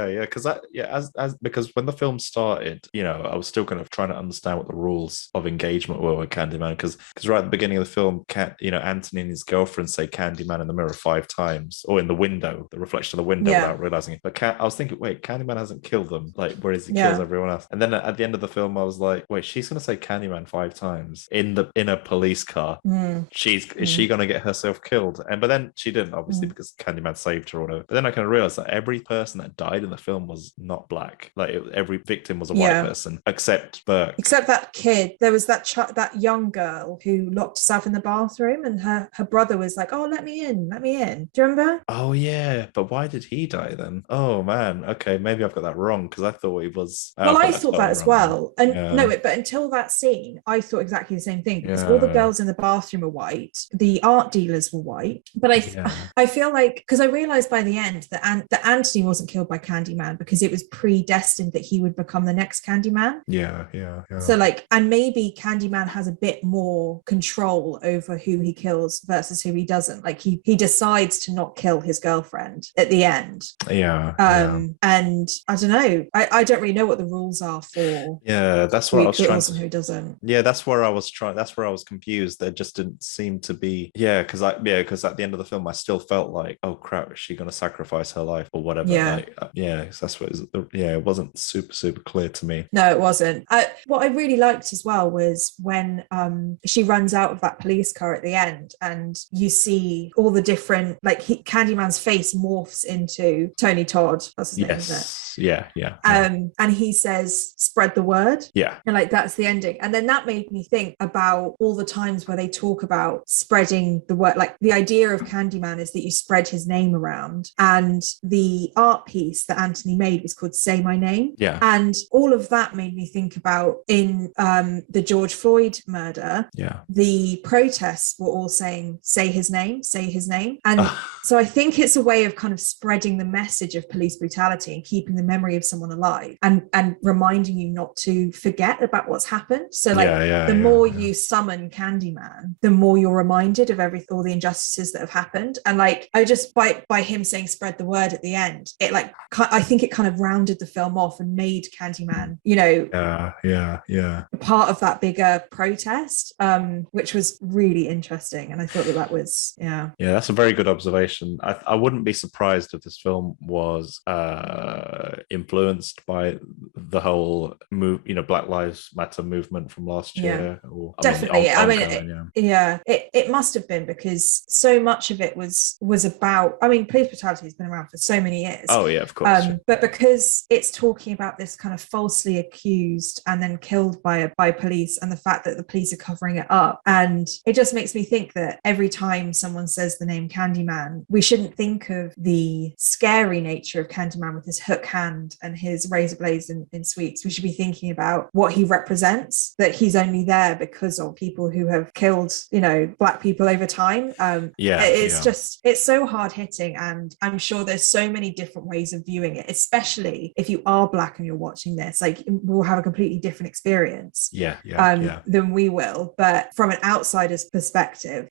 Because when the film started, I was still kind of trying to understand what the rules of engagement were with Candyman, because right at the beginning of the film, Anthony and his girlfriend say Candyman in the mirror 5 times, or in the window, the reflection of the window, without realizing it. But I was thinking, wait, Candyman hasn't killed them, like, whereas he kills everyone else. And then at the end of the film, I was like, wait, she's gonna say Candyman 5 times in a police car. Is she gonna get herself killed? But then she didn't, obviously, because Candyman saved her or whatever. But then I kind of realized that every person that died in the film was not Black. Like every victim was a white person, except Burke. Except that kid. There was that young girl who locked herself in the bathroom, and her brother was like, "Oh, let me in. Do you remember?" Oh yeah, but why did he die then? Oh man, okay, maybe I've got that wrong, because I thought he was. I thought that as well. And but until that scene, I thought exactly the same thing, because all the girls in the bathroom were white, the art dealers were white, but I feel like, because I realized by the end that Anthony wasn't killed by Candyman because it was predestined that he would become the next Candyman. Yeah. So like, and maybe Candyman has a bit more control over who he kills versus who he doesn't. Like he decides to not kill his girlfriend at the end. And I don't know. I don't really know what the rules are for. Yeah, that's what I was trying to. And who doesn't? Yeah, that's where I was trying. That's where I was confused. There just didn't seem to be. Because at the end of the film, I still felt like, oh crap, is she going to sacrifice her life or whatever? That's what. It wasn't super clear to me. No, it wasn't. What I really liked as well was when she runs out of that police car at the end, and you see all the different, like Candyman's face morphs into Tony Todd. That's his name, isn't it? Yeah. And he says, "Spread the word." Yeah. And like that's the ending. And then that made me think about all the times where they talk about spreading the word. Like the idea of Candyman is that you spread his name around. And the art piece that Anthony made was called "Say My Name." Yeah. And all of that made me think about in the George Floyd murder. Yeah. The protests were all saying, "Say his name, say his name." And so I think it's a way of kind of spreading the message of police brutality and keeping the memory of someone alive, and reminding you not to forget about what's happened. So like the more you summon Candyman, the more you're reminded of all the injustices that have happened. And like I just by him saying spread the word at the end, it like I think it kind of rounded the film off and made Candyman, you know, part of that bigger protest, which was really interesting. And I thought that was that's a very good observation. I wouldn't be surprised if this film was influenced by the whole Black Lives Matter movement from last year. Definitely. It must have been, because so much of it was about, I mean, police brutality has been around for so many years. Oh yeah, of course. But because it's talking about this kind of falsely accused and then killed by police, and the fact that the police are covering it up, and it just makes me think that every time someone says the name Candyman, we shouldn't think of the scary nature of Candyman with his hook hand and his razor blades in sweets. We should be thinking about what he represents, that he's only there because of people who have killed, Black people over time. It's so hard hitting, and I'm sure there's so many different ways of viewing it, especially if you are Black and you're watching this. Like, we'll have a completely different experience than we will. But from an outsider's perspective,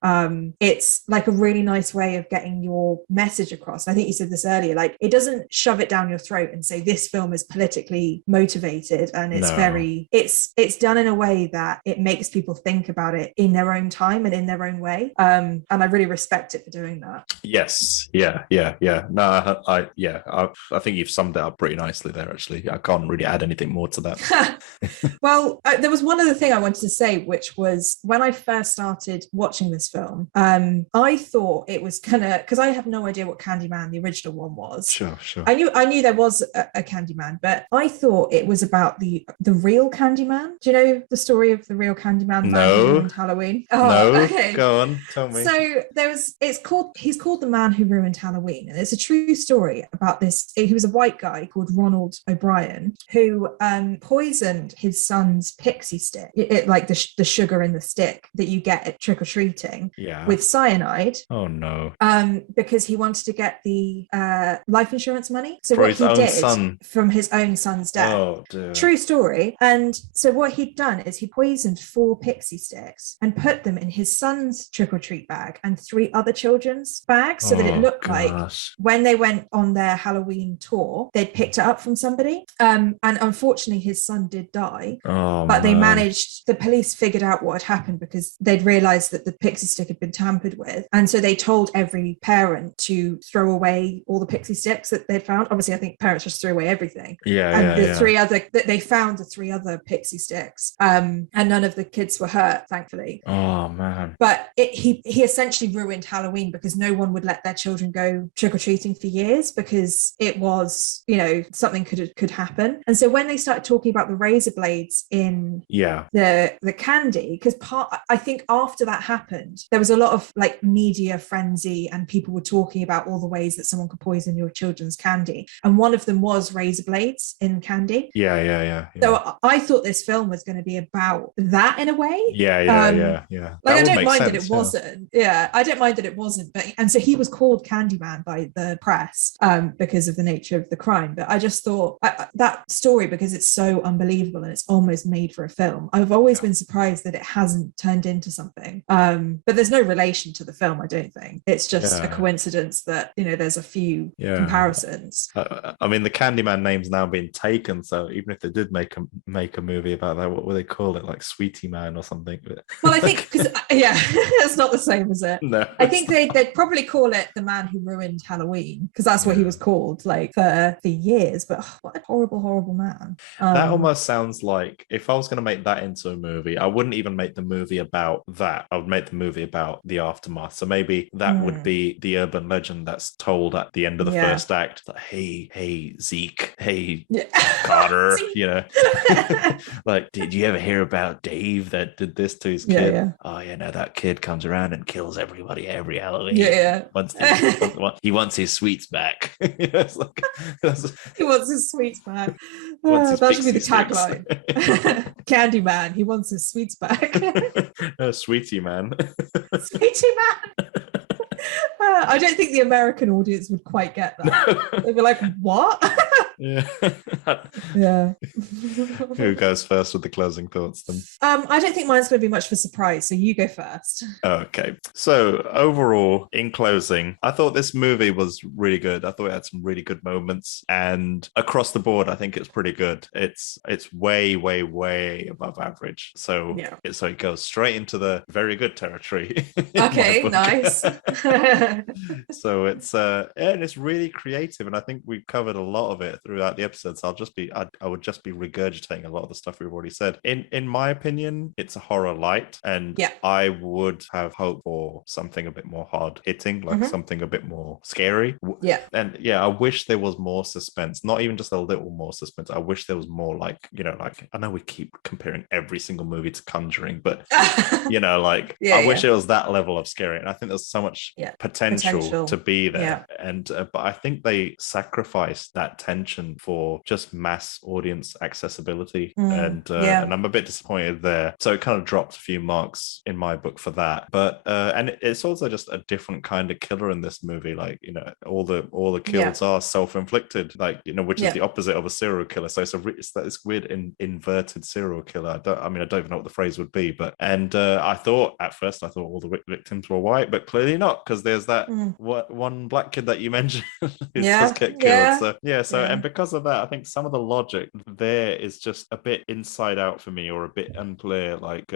it's like a really nice way of getting your message across. I think you said this earlier, like, it doesn't shove it down your throat and say this film is politically motivated, and it's done in a way that it makes people think about it in their own time and in their own way. And I really respect it for doing that. Yes. No, I think you've summed it up pretty nicely there, actually. I can't really add anything more to that. Well, there was one other thing I wanted to say, which was when I first started watching this film, I thought it was because I have no idea what Candyman, the original one, was. Sure. I knew there was a Candyman, but I thought it was about the real Candyman. Do you know the story of the real Candyman? No. Halloween. No. Okay. Go on, tell me. So he's called The Man Who Ruined Halloween, and it's a true story about this. He was a white guy called Ronald O'Brien who poisoned his son's pixie stick, like the sugar in the stick that you get at trick-or-treating, with cyanide. Oh no. Because he wanted to get the life insurance money. So for what his he own did son. From his own son's death. Oh dear. True story. And so what he'd done is he poisoned 4 pixie sticks and put them in his son's trick-or-treat bag and 3 other children's bags, so that it looked like when they went on their Halloween tour, they'd picked it up from somebody. And unfortunately, his son did die. But the police figured out what had happened because they'd realized that the pixie stick had been tampered with. And so they told every parent to throw away all the pixie sticks that they'd found. Obviously, I think parents just threw away everything. They found the 3 other pixie sticks. And none of the kids were hurt, thankfully. Oh man. But he essentially ruined Halloween because no one would let their children go trick-or-treating for years, because it was, something could happen. And so when they started talking about the razor blades in the candy, because I think after that happened, there was a lot of like media frenzy, and people were talking about all the ways that someone could poison your children's candy, and one of them was razor blades in candy. So I thought this film was going to be about that in a way. Like, I don't mind that it wasn't. I don't mind that it wasn't. But and so he was called Candyman by the press because of the nature of the crime. But I just thought that story, because it's so unbelievable and it's almost made for a film, I've always been surprised that it hasn't turned into something. But there's no relation to the film, I don't think. It's just a coincidence that there's a few comparisons. I mean, the Candyman name's now been taken, so even if they did make a movie about that, what would they call it? Like Sweetie Man or something? Well, I think because it's not the same, is it? No, I think they'd probably call it The Man Who Ruined Halloween, because that's what he was called like for years. But what a horrible man. That almost sounds like, if I was going to make that into a movie, I wouldn't even make the movie about that. I would make the movie about the aftermath. So maybe that would be the urban legend that's told at the end of the first act. Like, hey Zeke, hey Carter, like, did you ever hear about Dave that did this to his kid? Oh yeah, no, that kid comes around and kills everybody every Halloween. He wants his sweets back. He wants his sweets back. That should be the tagline. Candyman, he wants his sweets back. Sweetie Man. Sweetie Man. I don't think the American audience would quite get that. They'd be like, what? Yeah, Yeah. Who goes first with the closing thoughts then? I don't think mine's going to be much of a surprise, so you go first. Okay. So overall, in closing, I thought this movie was really good. I thought it had some really good moments, and across the board, I think it's pretty good. It's way, way, way above average. So so it goes straight into the very good territory. Okay, nice. So and it's really creative, and I think we've covered a lot of it throughout the episodes. I would just be regurgitating a lot of the stuff we've already said. In my opinion, it's a horror light, and I would have hoped for something a bit more hard hitting, like something a bit more scary. And I wish there was more suspense, not even just a little more suspense. I wish there was more, like, I know we keep comparing every single movie to Conjuring, but I wish it was that level of scary, and I think there's so much potential to be there. And but I think they sacrificed that tension for just mass audience accessibility, and I'm a bit disappointed there. So it kind of dropped a few marks in my book for that. But and it's also just a different kind of killer in this movie. Like, all the kills are self-inflicted, like, which is the opposite of a serial killer. So it's this weird inverted serial killer. I don't even know what the phrase would be, but I thought all the victims were white, but clearly not, because there's that one black kid that you mentioned who does get killed. And because of that, I think some of the logic there is just a bit inside out for me, or a bit unclear. Like,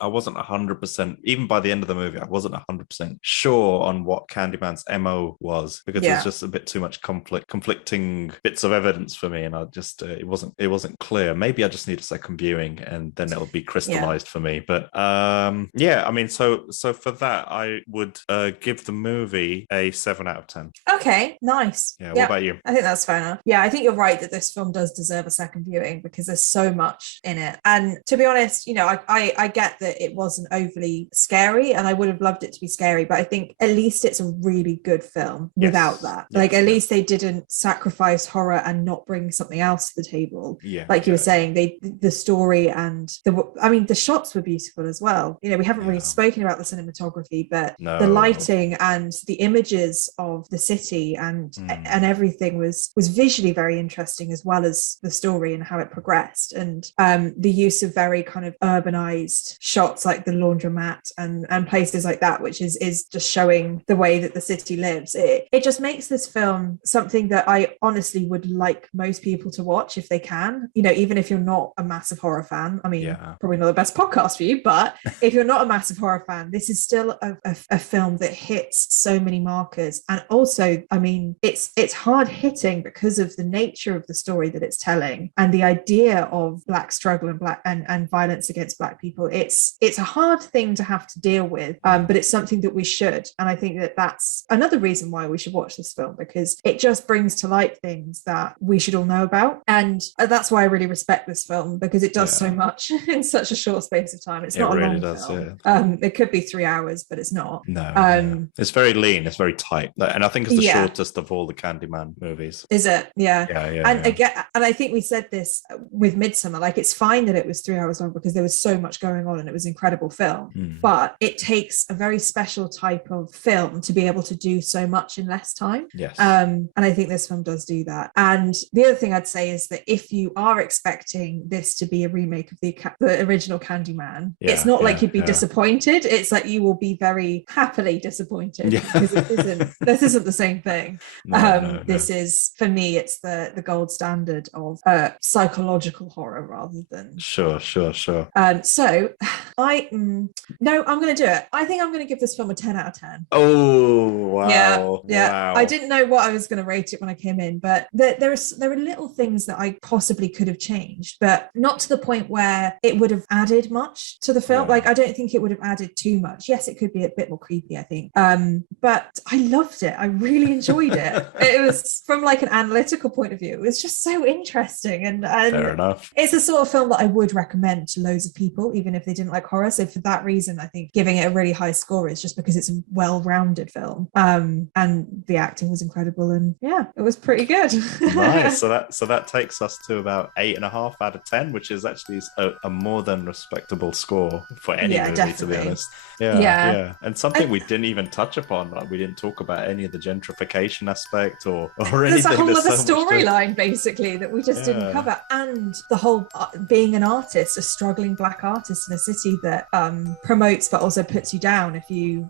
I wasn't 100%, even by the end of the movie, I wasn't 100% sure on what Candyman's MO was, because there's just a bit too much conflicting bits of evidence for me, and I just it wasn't clear. Maybe I just need a second viewing, and then it'll be crystallized for me. But so for that, I would give the movie a 7 out of 10. Okay, nice. What about you? I think that's fair enough. I think you're right that this film does deserve a second viewing, because there's so much in it. And to be honest, I get that it wasn't overly scary, and I would have loved it to be scary, but I think at least it's a really good film without that. At least they didn't sacrifice horror and not bring something else to the table. Like you were saying, the story and the shots were beautiful as well. We haven't really spoken about the cinematography, but the lighting and the images of the city and everything was visually very interesting, as well as the story and how it progressed. And the use of very kind of urbanized shots, like the laundromat and places like that, which is just showing the way that the city lives. It just makes this film something that I honestly would like most people to watch if they can, even if you're not a massive horror fan. Probably not the best podcast for you, but if you're not a massive horror fan, this is still a film that hits so many markers. And also, it's hard hitting because of the nature of the story that it's telling, and the idea of Black struggle and violence against Black people. It's a hard thing to have to deal with, but it's something that we should. And I think that that's another reason why we should watch this film, because it just brings to light things that we should all know about. And that's why I really respect this film, because it does so much in such a short space of time. It's not a long film. It could be 3 hours, but it's not. It's very lean, it's very tight, and I think it's the shortest of all the Candyman movies. Is it? And I think we said this with Midsummer, like, it's fine that it was 3 hours long, because there was so much going on and it was an incredible film. But it takes a very special type of film to be able to do so much in less time. And I think this film does do that. And the other thing I'd say is that if you are expecting this to be a remake of the original Candyman, it's not like you'd be disappointed. It's like you will be very happily disappointed, because this isn't the same thing. This is, for me, it's the gold standard of psychological horror rather than sure. So I'm going to do it. I think I'm going to give this film a 10 out of 10. Oh, wow. Wow. I didn't know what I was going to rate it when I came in, but there are little things that I possibly could have changed, but not to the point where it would have added much to the film. Like, I don't think it would have added too much. Yes, it could be a bit more creepy, I think. But I loved it. I really enjoyed it. It was, from like an analytical point of view, it was just so interesting. And fair enough. It's the sort of film that I would recommend to loads of people, even if they didn't like horror. So for that reason, I think giving it a really high score is just because it's a well-rounded film. And the acting was incredible, and it was pretty good. Nice. So that takes us to about 8.5 out of 10, which is actually a more than respectable score for any movie, definitely. To be honest. And something we didn't even touch upon, like, we didn't talk about any of the gentrification aspect or There's anything. a whole other so much to- storyline basically that we just didn't cover, and the whole being an artist, a struggling Black artist in a city that promotes but also puts you down if you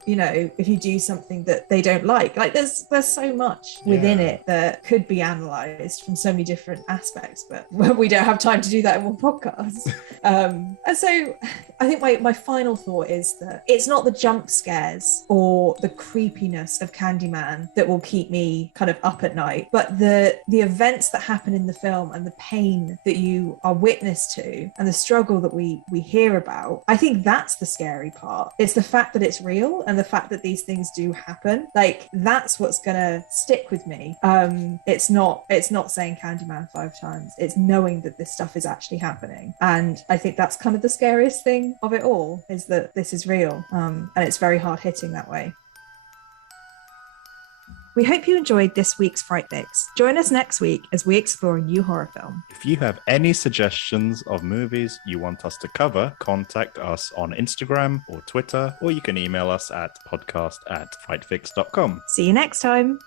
do something that they don't like. There's so much within it that could be analysed from so many different aspects, but we don't have time to do that in one podcast. And so I think my final thought is that it's not the jump scares or the creepiness of Candyman that will keep me kind of up at night, but the events that happen in the film and the pain that you are witness to and the struggle that we hear about. I think that's the scary part. It's the fact that it's real and the fact that these things do happen. That's what's gonna stick with me. It's not saying Candyman 5 times. It's knowing that this stuff is actually happening. And I think that's kind of the scariest thing of it all, is that this is real. And it's very hard hitting that way. We hope you enjoyed this week's Fright Fix. Join us next week as we explore a new horror film. If you have any suggestions of movies you want us to cover, contact us on Instagram or Twitter, or you can email us at podcast@frightfix.com. See you next time.